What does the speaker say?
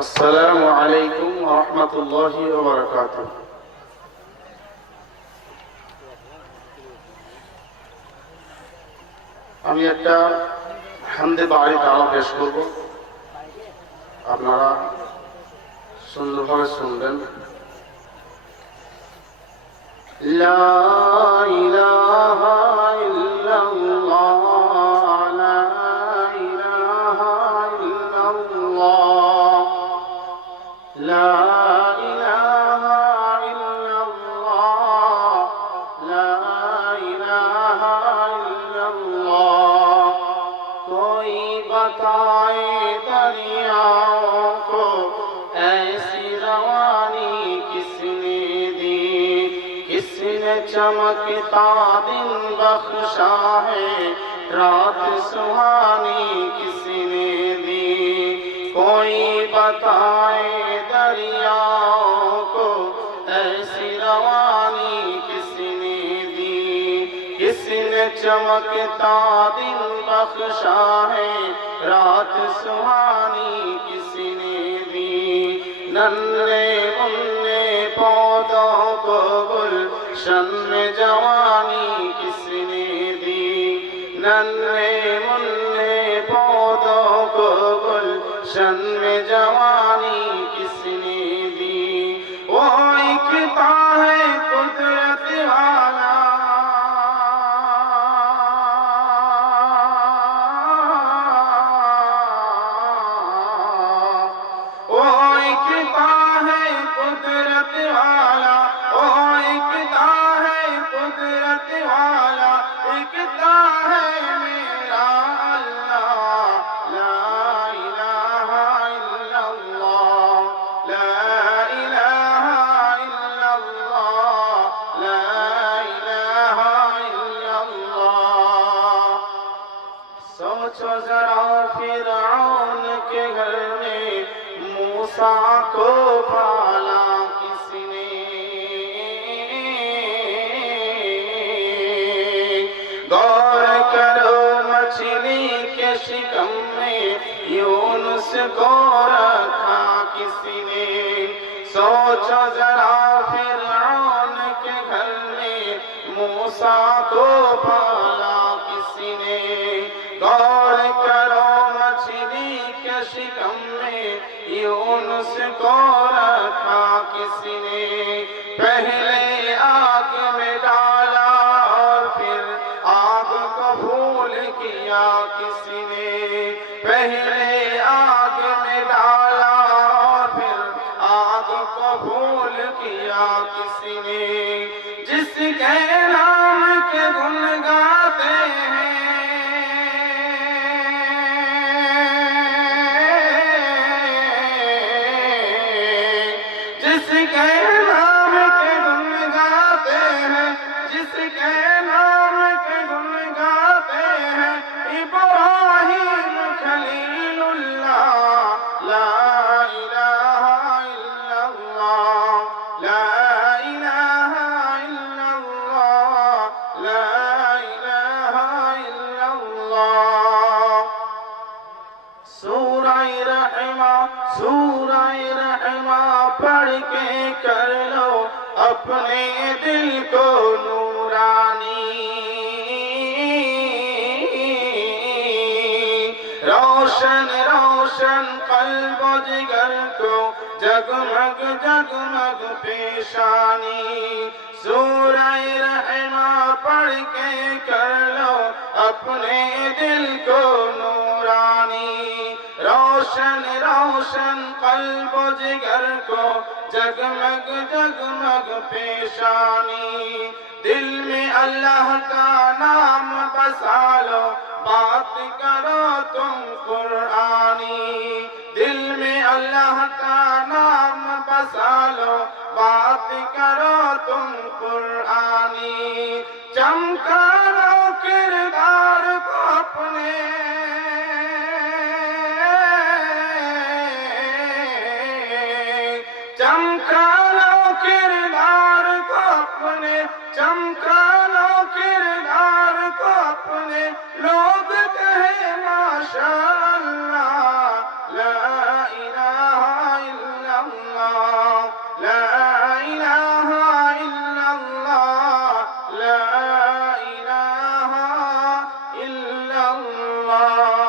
আসসালামু আলাইকুম ওয়া রাহমাতুল্লাহি ওয়া বারাকাতুহু। আমি একটা হামদে বাড়ি তালা পেশ করব, আপনারা সুন্দরভাবে শুনবেন। লা ইলাহা ইল্লাল্লাহ, লা ইলাহা ইল্লাল্লাহ, লা ইলাহা ইল্লাল্লাহ, লা ইলাহা ইল্লাল্লাহ। कोई बताए दरियाओं को ऐसी रवानी किसने दी, किसने चमकता दिन बख्शा है, रात सुहानी किसने दी। कोई बताए दरियाओं को ऐसी रवानी किसने दी, किसने चमकता दिन बख्शा है, रात सुहानी किसने दी। नन्हे मुन्ने पौधों को गुलशन में जवानी किसने दी, नन्हे मुन्ने पौधों को गुलशन में जवानी किसने दी। वो इकता है कुदरत वाला, सोचो जरा फिरौन के घर में मूसा को पाला किसने, गौर करो मछली के शिकम में यूनुस को रखा किसने। सोचो जरा फिरौन के घर में मूसा को पाला किसने, गौर करो मछली के शिकम में यूनुस को रखा किसने। पहले आग में डाला और फिर आग को फूल किया किसने, पहले आग में डाला और फिर आग को फूल किया किसने। जिसके नाम के गुण गाते हैं, जिसके नाम के गुण गाते हैं, जिसके नाम के गुण गाते हैं, इब्राहिम खलीलुल्लाह। ला इलाहा इल्लल्लाह, ला इलाहा इल्लल्लाह, ला इलाहा इल्लल्लाह। सूरह रहमा पढ़ के कर लो अपने दिल को नूरानी, रोशन रोशन कल्ब व जिगर को जगमग जगमग पेशानी। सूरह रहमा पढ़ के कर लो अपने दिल को नूरानी, रोशन रोशन कल्ब व जिगर को जगमग जगमग पेशानी। दिल में अल्लाह का नाम बसा लो, बात करो तुम कुरानी। दिल में अल्लाह का नाम बसा लो, बात करो तुम कुरानी। चमका लो किरदार को अपने, चमका लो किरदार को अपने, चमका लो किरदार को अपने। लोग कहे माशाअल्लाह, ला इलाहा الله